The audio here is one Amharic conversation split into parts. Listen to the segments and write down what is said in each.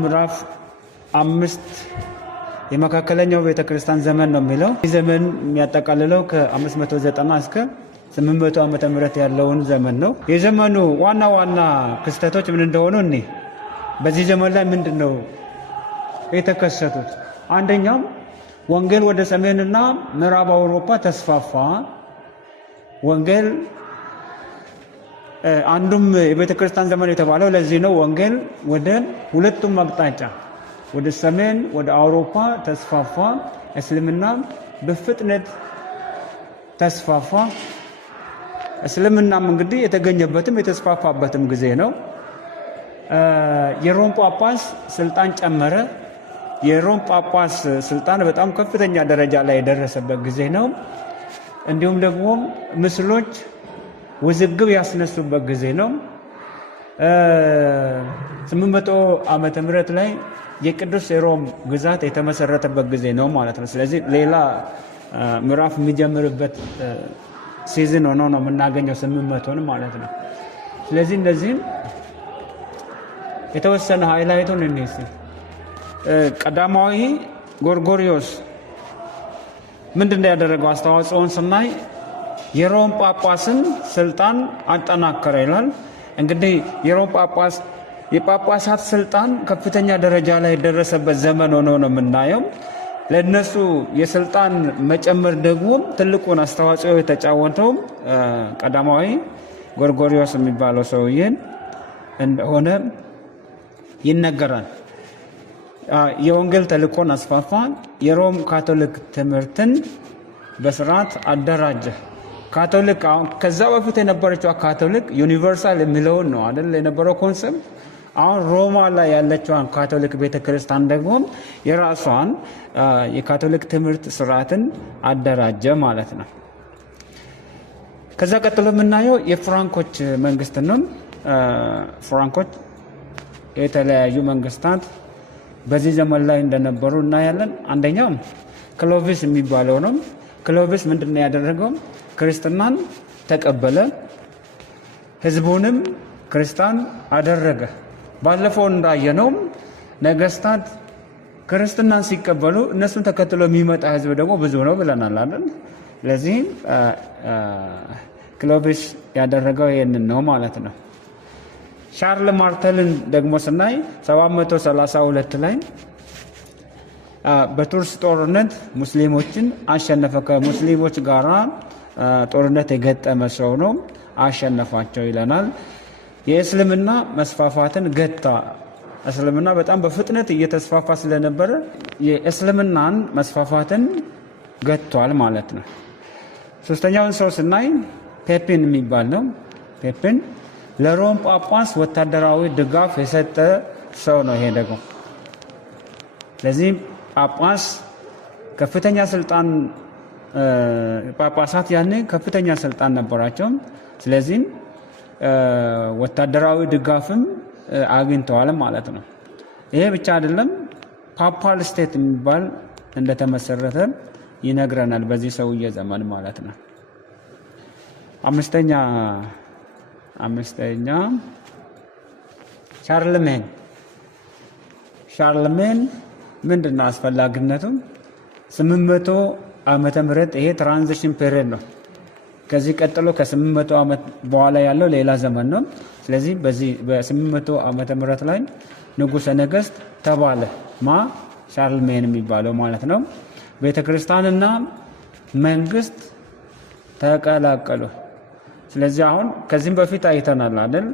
ምዕራፍ 5 የመካከለኛው ቤተክርስቲያን ዘመን ነው የሚለው። ይህ ዘመን የሚያጠቃልለው ከ590 እስከ 800 ዓመተ ምህረት ያለውን ዘመን ነው። የዘመኑ ዋና ዋና ክስተቶች ምን እንደሆኑ እኔ በዚህ ዘመን ላይ ምንድነው የተከሰቱት? አንደኛው ወንጌል ወደ ሰሜንና ምዕራብ አውሮፓ ተስፋፋ። ወንጌል አንዱም የቤተክርስቲያን ዘመን የተባለው ለዚህ ነው። ወንጌል ወደ ሁለቱም አቅጣጫ ወደ ሰሜን ወደ አውሮፓ ተስፋፋ። እስልምና በፍጥነት ተስፋፋ። እስልምናም እንግዲህ የተገኘበትም የተስፋፋበትም ጊዜ ነው። የሮም ጳጳስ ስልጣን ጨመረ። የሮም ጳጳስ ስልጣን በጣም ከፍተኛ ደረጃ ላይ የደረሰበት ጊዜ ነው። እንዲሁም ደግሞ ምስሎች ውዝግብ ያስነሱበት ጊዜ ነው። 800 ዓመተ ምህረት ላይ የቅዱስ የሮም ግዛት የተመሰረተበት ጊዜ ነው ማለት ነው። ስለዚህ ሌላ ምዕራፍ የሚጀምርበት ሲዝን ሆኖ ነው የምናገኘው 800 ማለት ነው። ስለዚህ እንደዚህም የተወሰነ ሃይላይቱን እንይስ። ቀዳማዊ ጎርጎሪዮስ ምንድነው ያደረገው? አስተዋጽኦን ስናይ የሮም ጳጳስን ስልጣን አጠናከረ ይላል። እንግዲህ የሮም ጳጳስ የጳጳሳት ስልጣን ከፍተኛ ደረጃ ላይ የደረሰበት ዘመን ሆኖ ነው የምናየው። ለነሱ የስልጣን መጨመር ደግሞ ትልቁን አስተዋጽኦ የተጫወተው ቀዳማዊ ጎርጎሪዮስ የሚባለው ሰውዬን እንደሆነ ይነገራል። የወንጌል ተልእኮን አስፋፋ። የሮም ካቶሊክ ትምህርትን በስርዓት አደራጀ። ካቶሊክ አሁን ከዛ በፊት የነበረችው ካቶሊክ ዩኒቨርሳል የሚለውን ነው አይደል የነበረው ኮንሰፕት። አሁን ሮማ ላይ ያለችዋን ካቶሊክ ቤተክርስቲያን ደግሞ የራሷን የካቶሊክ ትምህርት ስርዓትን አደራጀ ማለት ነው። ከዛ ቀጥሎ የምናየው የፍራንኮች መንግስት ነው። ፍራንኮች የተለያዩ መንግስታት በዚህ ዘመን ላይ እንደነበሩ እናያለን። አንደኛው ክሎቪስ የሚባለው ነው። ክሎቪስ ምንድነው ያደረገው? ክርስትናን ተቀበለ፣ ህዝቡንም ክርስቲያን አደረገ። ባለፈው እንዳየነው ነገስታት ክርስትናን ሲቀበሉ እነሱን ተከትሎ የሚመጣ ህዝብ ደግሞ ብዙ ነው ብለናል አይደል? ስለዚህ ክሎቪስ ያደረገው ይህንን ነው ማለት ነው። ሻርል ማርተልን ደግሞ ስናይ 732 ላይ በቱርስ ጦርነት ሙስሊሞችን አሸነፈ። ከሙስሊሞች ጋር ጦርነት የገጠመ ሰው ነው፣ አሸነፋቸው ይለናል። የእስልምና መስፋፋትን ገታ። እስልምና በጣም በፍጥነት እየተስፋፋ ስለነበረ የእስልምናን መስፋፋትን ገቷል ማለት ነው። ሶስተኛውን ሰው ስናይ ፔፒን የሚባል ነው። ፔፒን ለሮም ጳጳስ ወታደራዊ ድጋፍ የሰጠ ሰው ነው። ይሄ ደግሞ ለዚህ ጳጳስ ከፍተኛ ስልጣን ጳጳሳት ያኔ ከፍተኛ ስልጣን ነበራቸው። ስለዚህ ወታደራዊ ድጋፍም አግኝተዋል ማለት ነው። ይሄ ብቻ አይደለም፣ ፓፓል ስቴት የሚባል እንደተመሰረተ ይነግረናል በዚህ ሰውዬ ዘመን ማለት ነው። አምስተኛ ሻርልሜን ምንድነው አስፈላጊነቱ? 800 ዓመተ ምህረት ይሄ ትራንዚሽን ፔሪየድ ነው። ከዚህ ቀጥሎ ከ800 ዓመት በኋላ ያለው ሌላ ዘመን ነው። ስለዚህ በዚህ በ800 ዓመተ ምህረት ላይ ንጉሠ ነገሥት ተባለ። ሻርልሜን የሚባለው ማለት ነው። ቤተክርስቲያንና መንግስት ተቀላቀሉ። ስለዚህ አሁን ከዚህም በፊት አይተናል አይደል?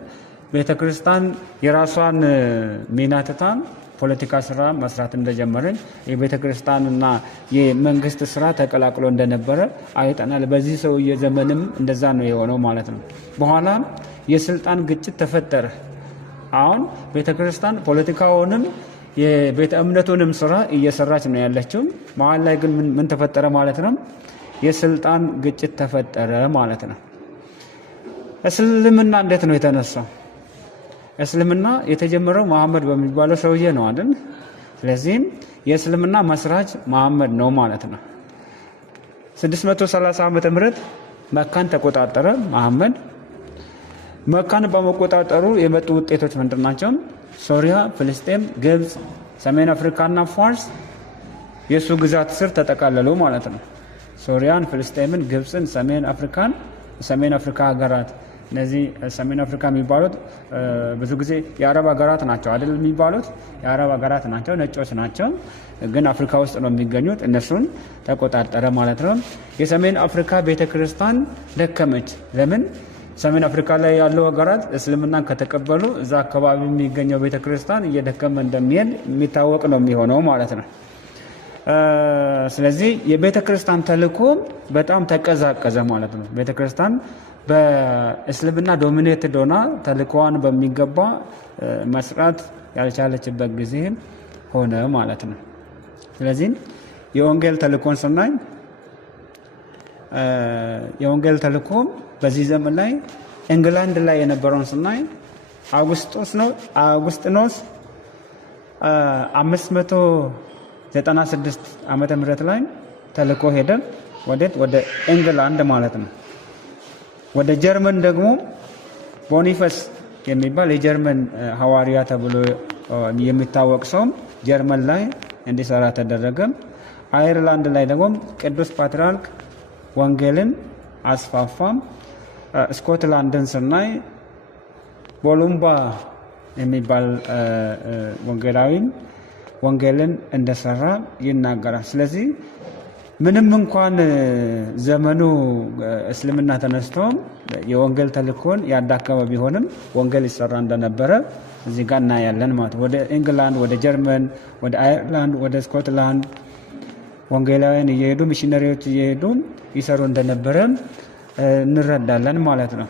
ቤተክርስቲያን የራሷን ሚና ትታ ፖለቲካ ስራ መስራት እንደጀመረን የቤተክርስቲያንና የመንግስት ስራ ተቀላቅሎ እንደነበረ አይተናል። በዚህ ሰውዬ ዘመንም እንደዛ ነው የሆነው ማለት ነው። በኋላ የስልጣን ግጭት ተፈጠረ። አሁን ቤተክርስቲያን ፖለቲካውንም የቤተ እምነቱንም ስራ እየሰራች ነው ያለችው። መሀል ላይ ግን ምን ተፈጠረ ማለት ነው? የስልጣን ግጭት ተፈጠረ ማለት ነው። እስልምና እንዴት ነው የተነሳው? እስልምና የተጀመረው መሐመድ በሚባለው ሰውዬ ነው አይደል? ስለዚህም የእስልምና መስራች መሐመድ ነው ማለት ነው። 630 ዓመተ ምህረት መካን ተቆጣጠረ መሐመድ። መካን በመቆጣጠሩ የመጡ ውጤቶች ምንድን ናቸው? ሶሪያ፣ ፍልስጤም፣ ግብፅ፣ ሰሜን አፍሪካና ፋርስ የእሱ ግዛት ስር ተጠቃለሉ ማለት ነው። ሶሪያን፣ ፍልስጤምን፣ ግብፅን፣ ሰሜን አፍሪካ ሀገራት እነዚህ ሰሜን አፍሪካ የሚባሉት ብዙ ጊዜ የአረብ ሀገራት ናቸው አይደል የሚባሉት የአረብ ሀገራት ናቸው፣ ነጮች ናቸው፣ ግን አፍሪካ ውስጥ ነው የሚገኙት። እነሱን ተቆጣጠረ ማለት ነው። የሰሜን አፍሪካ ቤተክርስቲያን ደከመች። ለምን? ሰሜን አፍሪካ ላይ ያሉ ሀገራት እስልምናን ከተቀበሉ እዛ አካባቢ የሚገኘው ቤተክርስቲያን እየደከመ እንደሚሄድ የሚታወቅ ነው የሚሆነው ማለት ነው። ስለዚህ የቤተክርስቲያን ተልእኮ በጣም ተቀዛቀዘ ማለት ነው። ቤተክርስቲያን በእስልምና ዶሚኔትድ ሆና ተልእኮዋን በሚገባ መስራት ያልቻለችበት ጊዜ ሆነ ማለት ነው። ስለዚህ የወንጌል ተልእኮን ስናይ የወንጌል ተልእኮ በዚህ ዘመን ላይ እንግላንድ ላይ የነበረውን ስናይ አውጉስጢኖስ 596 ዓመተ ምህረት ላይ ተልእኮ ሄደ። ወደ እንግላንድ ማለት ነው። ወደ ጀርመን ደግሞ ቦኒፈስ የሚባል የጀርመን ሐዋርያ ተብሎ የሚታወቅ ሰው ጀርመን ላይ እንዲሰራ ተደረገ። አየርላንድ ላይ ደግሞ ቅዱስ ፓትርያርክ ወንጌልን አስፋፋም። ስኮትላንድን ስናይ ቦሉምባ የሚባል ወንጌላዊን ወንጌልን እንደሰራ ይናገራል። ስለዚህ ምንም እንኳን ዘመኑ እስልምና ተነስቶም የወንጌል ተልእኮን ያዳከመ ቢሆንም ወንጌል ይሰራ እንደነበረ እዚህ ጋር እናያለን ማለት ነው። ወደ ኢንግላንድ፣ ወደ ጀርመን፣ ወደ አየርላንድ፣ ወደ ስኮትላንድ ወንጌላውያን እየሄዱ ሚሽነሪዎች እየሄዱ ይሰሩ እንደነበረ እንረዳለን ማለት ነው።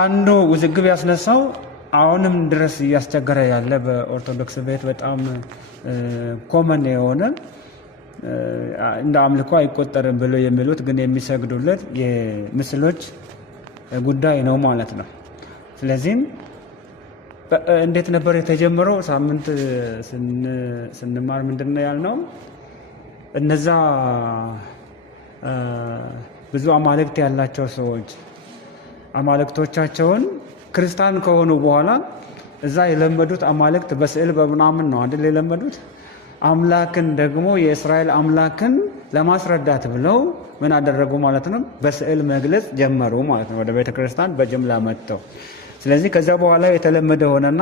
አንዱ ውዝግብ ያስነሳው አሁንም ድረስ እያስቸገረ ያለ በኦርቶዶክስ ቤት በጣም ኮመን የሆነ እንደ አምልኮ አይቆጠርም ብሎ የሚሉት ግን የሚሰግዱለት የምስሎች ጉዳይ ነው ማለት ነው። ስለዚህም እንዴት ነበር የተጀመረው? ሳምንት ስንማር ምንድን ነው ያልነው? እነዛ ብዙ አማልክት ያላቸው ሰዎች አማልክቶቻቸውን ክርስቲያን ከሆኑ በኋላ እዛ የለመዱት አማልክት በስዕል በምናምን ነው አይደል የለመዱት። አምላክን ደግሞ የእስራኤል አምላክን ለማስረዳት ብለው ምን አደረጉ ማለት ነው? በስዕል መግለጽ ጀመሩ ማለት ነው፣ ወደ ቤተክርስቲያን በጅምላ መጥተው። ስለዚህ ከዛ በኋላ የተለመደ ሆነና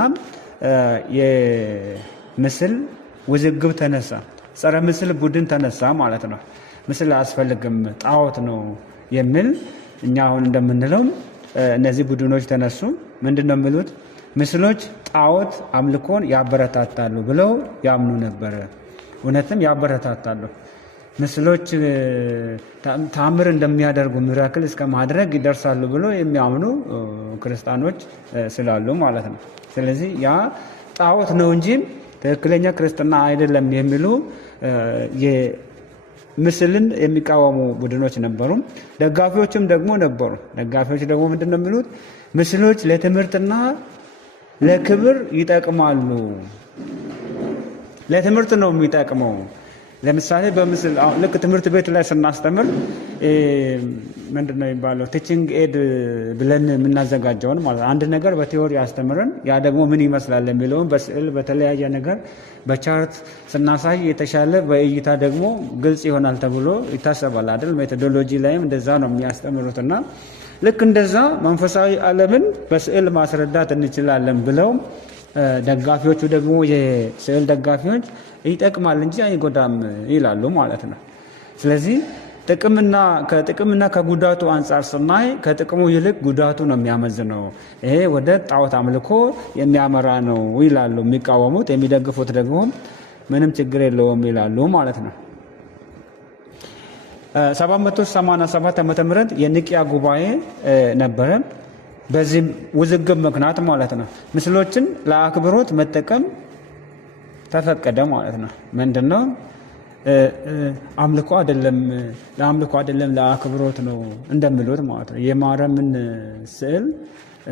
የምስል ውዝግብ ተነሳ፣ ጸረ ምስል ቡድን ተነሳ ማለት ነው። ምስል አያስፈልግም ጣዖት ነው የሚል እኛ አሁን እንደምንለው እነዚህ ቡድኖች ተነሱ። ምንድን ነው የሚሉት? ምስሎች ጣዖት አምልኮን ያበረታታሉ ብለው ያምኑ ነበረ። እውነትም ያበረታታሉ። ምስሎች ታምር እንደሚያደርጉ ሚራክል እስከ ማድረግ ይደርሳሉ ብሎ የሚያምኑ ክርስቲያኖች ስላሉ ማለት ነው። ስለዚህ ያ ጣዖት ነው እንጂ ትክክለኛ ክርስትና አይደለም የሚሉ ምስልን የሚቃወሙ ቡድኖች ነበሩ። ደጋፊዎችም ደግሞ ነበሩ። ደጋፊዎች ደግሞ ምንድን ነው የሚሉት? ምስሎች ለትምህርትና ለክብር ይጠቅማሉ። ለትምህርት ነው የሚጠቅመው። ለምሳሌ በምስል ልክ ትምህርት ቤት ላይ ስናስተምር ምንድን ነው የሚባለው? ቲቺንግ ኤድ ብለን የምናዘጋጀውን ማለት አንድ ነገር በቲዎሪ አስተምረን ያ ደግሞ ምን ይመስላል የሚለውን በስዕል በተለያየ ነገር በቻርት ስናሳይ የተሻለ በእይታ ደግሞ ግልጽ ይሆናል ተብሎ ይታሰባል አይደል? ሜቶዶሎጂ ላይም እንደዛ ነው የሚያስተምሩትና ልክ እንደዛ መንፈሳዊ ዓለምን በስዕል ማስረዳት እንችላለን ብለው ደጋፊዎቹ ደግሞ የስዕል ደጋፊዎች ይጠቅማል እንጂ አይጎዳም ይላሉ ማለት ነው። ስለዚህ ከጥቅምና ከጉዳቱ አንጻር ስናይ ከጥቅሙ ይልቅ ጉዳቱ ነው የሚያመዝነው። ይሄ ወደ ጣዖት አምልኮ የሚያመራ ነው ይላሉ የሚቃወሙት። የሚደግፉት ደግሞ ምንም ችግር የለውም ይላሉ ማለት ነው። 787 ዓመተ ምህረት የኒቅያ ጉባኤ ነበረ። በዚህ ውዝግብ ምክንያት ማለት ነው ምስሎችን ለአክብሮት መጠቀም ተፈቀደ ማለት ነው። ምንድነው? አምልኮ አይደለም፣ ለአምልኮ አይደለም ለአክብሮት ነው እንደሚሉት ማለት ነው። የማርያምን ስዕል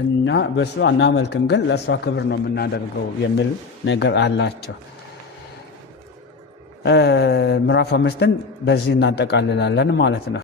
እኛ በሱ አናመልክም፣ ግን ለእሷ ክብር ነው የምናደርገው የሚል ነገር አላቸው። ምዕራፍ 5ን በዚህ እናጠቃልላለን ማለት ነው።